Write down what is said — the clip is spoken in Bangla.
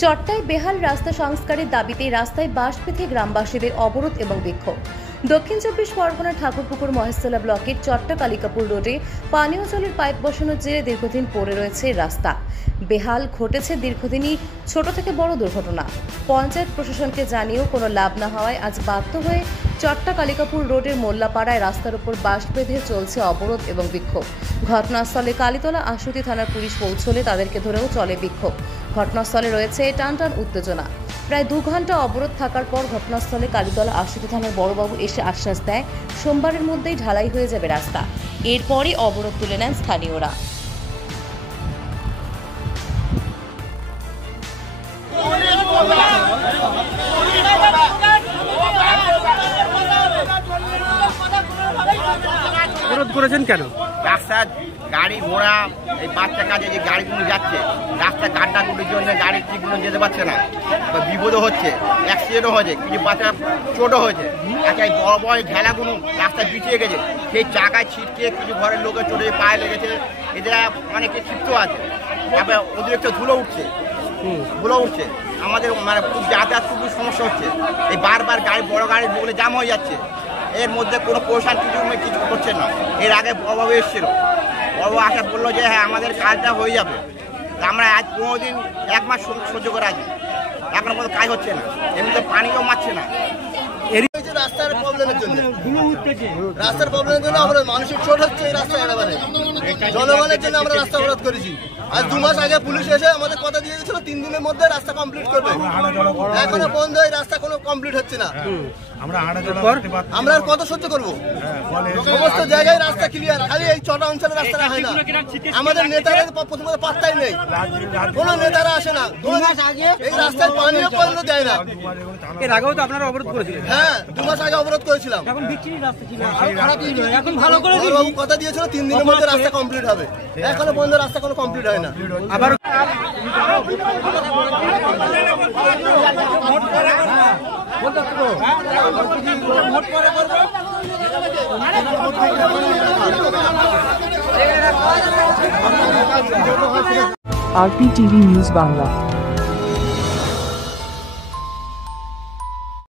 চট্টায় বেহাল রাস্তা সংস্কারের দাবিতে রাস্তায় বাঁশ বেঁধে গ্রামবাসীদের অবরোধ এবং বিক্ষোভ। দক্ষিণ চব্বিশ পরগনা ঠাকুরপুকুর মহেশতলা ব্লকের চট্টা কালিকাপুর রোডে পানীয় জলের পাইপ বসানোর জেরে দীর্ঘদিন পড়ে রয়েছে রাস্তা। বেহাল ঘটেছে দীর্ঘদিনই ছোট থেকে বড় দুর্ঘটনা। পঞ্চায়েত প্রশাসনকে জানিয়েও কোনো লাভ না হওয়ায় আজ বাধ্য হয়ে চট্টা কালিকাপুর রোডের মোল্লাপাড়ায় রাস্তার উপর বাঁশ বেঁধে চলছে অবরোধ এবং বিক্ষোভ। ঘটনাস্থলে কালীতলা আশুতি থানার পুলিশ পৌঁছলে তাদেরকে ধরেও চলে বিক্ষোভ। ঘটনাস্থলে রয়েছে টানটান উত্তেজনা। প্রায় 2 ঘন্টা অবরোধ থাকার পর ঘটনাস্থলে কালীতলা আশুতি থানার বড়বাবু এসে আশ্বাস দেয় সোমবারের মধ্যেই ঢালাই হয়ে যাবে রাস্তা। এরপরই অবরোধ তুলে নেন স্থানীয়রা। অবরোধ করেছেন কেন? রাস্তার গাড়ি ঘোড়া এই বাচ্চা কাজে যে গাড়িগুলো যাচ্ছে রাস্তা গাড্ডাগুলির জন্য গাড়ি ঠিকগুলো যেতে পারছে না, বিপদও হচ্ছে, অ্যাক্সিডেন্টও হয়েছে, কিছু বাচ্চা চোটও হয়েছে। আচ্ছা এই বড় বড় ঝেলাগুলো রাস্তায় পিছিয়ে গেছে, সেই চাকায় ছিটকে কিছু ঘরের লোকের চোটে পায়ে লেগেছে, এদের অনেকে ক্ষিপ্ত আছে। তারপরে অতিরিক্ত ধুলো উঠছে, আমাদের মানে খুব যাতায়াত খুব সমস্যা হচ্ছে। এই বারবার গাড়ি বড় গাড়ি বলে জাম হয়ে যাচ্ছে। এর মধ্যে কোনো প্রশাসন কিছু করছে না। এর আগে বড়বাবু এসেছিল, বড়বাবু আসা বললো যে হ্যাঁ আমাদের কাজটা হয়ে যাবে। আমরা আজ 15 দিন 1 মাস সহ্য করে আছি, এখনো কোনো কাজ হচ্ছে না, এমনিতে পানিও মারছে না। রাস্তার প্রবলেমের জন্য আমরা মানুষের চোট হচ্ছে, এই রাস্তা একেবারে জনগণের জন্য আমরা রাস্তা অবরোধ করেছি। আজ 2 মাস আগে পুলিশ এসে আমাদের কথা দিয়ে দিয়েছিল 3 দিনের মধ্যে রাস্তা কমপ্লিট করবে, এখনো বন্ধ, এই রাস্তা কোনো কমপ্লিট হচ্ছে না। আমরা আর কত সহ্য করবো? সমস্ত জায়গায় রাস্তা ক্লিয়ার, খালি এই চটা অঞ্চলের রাস্তাটা হয় না। আমাদের নেতারা প্রথমত পাত্তাই নেই, কোনো নেতারা আসে না। এই রাস্তায় পানিও পর্যন্ত দেয় না। এর আগেও তো আপনারা অবরোধ করেছিলেন? হ্যাঁ, 2 মাস আগে অবরোধ করেছিলাম। বাবু কথা দিয়েছিল 3 দিনের মধ্যে রাস্তা কমপ্লিট হবে, এখনো বন্ধ, রাস্তা কোনো কমপ্লিট হয় না। আবার RPTV নিউজ বাংলা।